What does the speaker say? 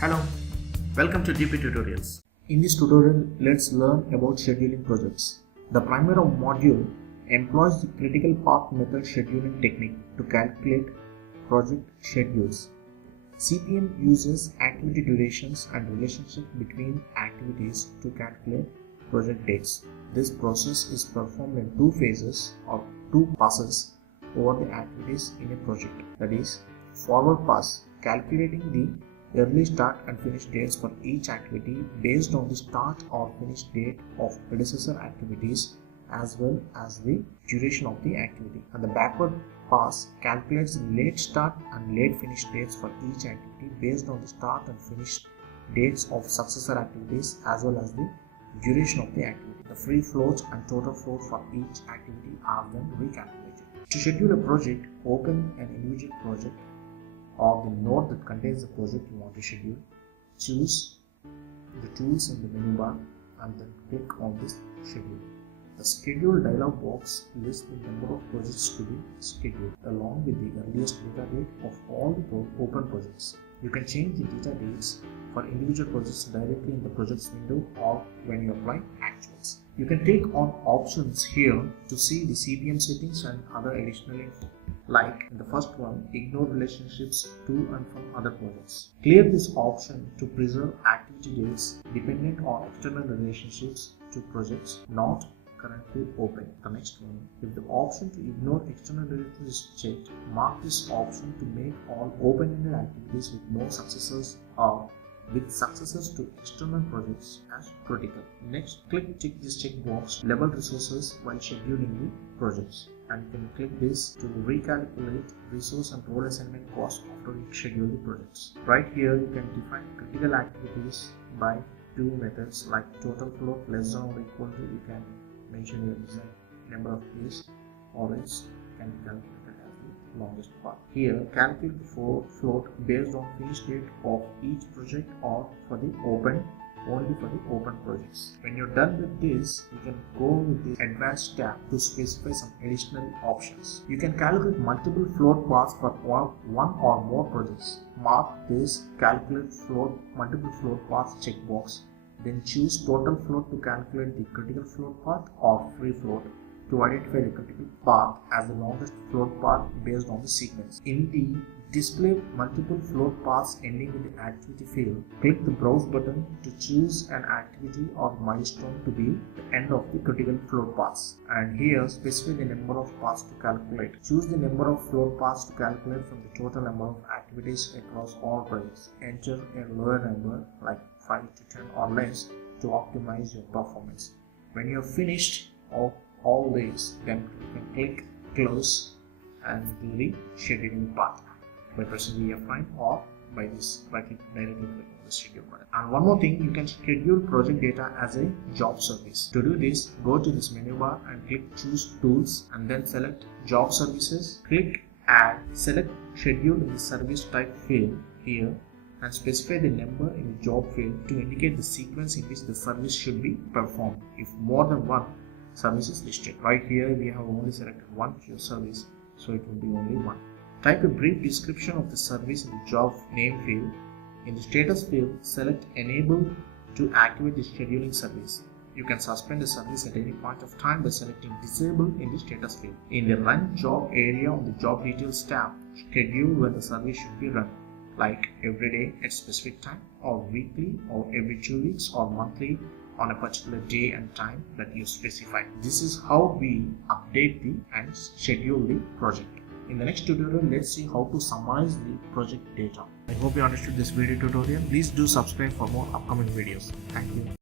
Hello, welcome to dptutorials. In this tutorial, let's learn about scheduling projects. The Primavera module employs the critical path method scheduling technique to calculate project schedules. CPM uses activity durations and relationship between activities to calculate project dates. This process is performed in two phases or two passes over the activities in a project. That is, forward pass, calculating the early start and finish dates for each activity based on the start or finish date of predecessor activities as well as the duration of the activity. And the backward pass calculates the late start and late finish dates for each activity based on the start and finish dates of successor activities as well as the duration of the activity. The free float and total float for each activity are then recalculated. To schedule a project, open an individual project or the node that contains the project you want to schedule. Choose the tools in the menu bar and then click on this schedule. The schedule dialog box lists the number of projects to be scheduled along with the earliest data date of all the open projects. You can change the data dates for individual projects directly in the projects window or when you apply actuals. You can click on options here to see the CPM settings and other additional info. Like in the first one, ignore relationships to and from other projects. Clear this option to preserve activity dates dependent on external relationships to projects not currently open. The next one, if the option to ignore external relationships is checked, mark this option to make all open-ended activities with no successors or with successors to external projects as critical. Next, check this checkbox, label resources while scheduling the projects. And you can click this to recalculate resource and role assignment cost after you schedule the projects. Right here, you can define critical activities by two methods like total float less than or equal to. You can mention your design number of days, or else you can calculate it as the longest path. Here, calculate the float based on finish date of each project or for the only for the open projects. When you're done with this, you can go with the advanced tab to specify some additional options. You can calculate multiple float paths for one or more projects. Mark this calculate multiple float paths checkbox. Then choose total float to calculate the critical float path or free float to identify the critical path as the longest float path based on the sequence. In the display multiple float paths ending with the activity field, click the browse button to choose an activity or milestone to be the end of the critical float paths. And here specify the number of paths to calculate. Choose the number of float paths to calculate from the total number of activities across all projects. Enter a lower number like 5 to 10 or less to optimize your performance. When you have finished all this, then you can click close and do the scheduling path by pressing the F9 or by directly clicking on the schedule button. And one more thing, you can schedule project data as a job service. To do this, go to this menu bar and click choose tools and then select job services. Click add, select schedule in the service type field here and specify the number in the job field to indicate the sequence in which the service should be performed if more than one service is listed. Right here we have only selected one service, so it will be only one. Type a brief description of the service in the job name field. In the status field, select enable to activate the scheduling service. You can suspend the service at any point of time by selecting disable in the status field. In the run job area on the job details tab, schedule when the service should be run, like every day at specific time or weekly or every 2 weeks or monthly on a particular day and time that you specify. This is how we update and schedule the project. In the next tutorial, let's see how to summarize the project data. I hope you understood this video tutorial. Please do subscribe for more upcoming videos. Thank you.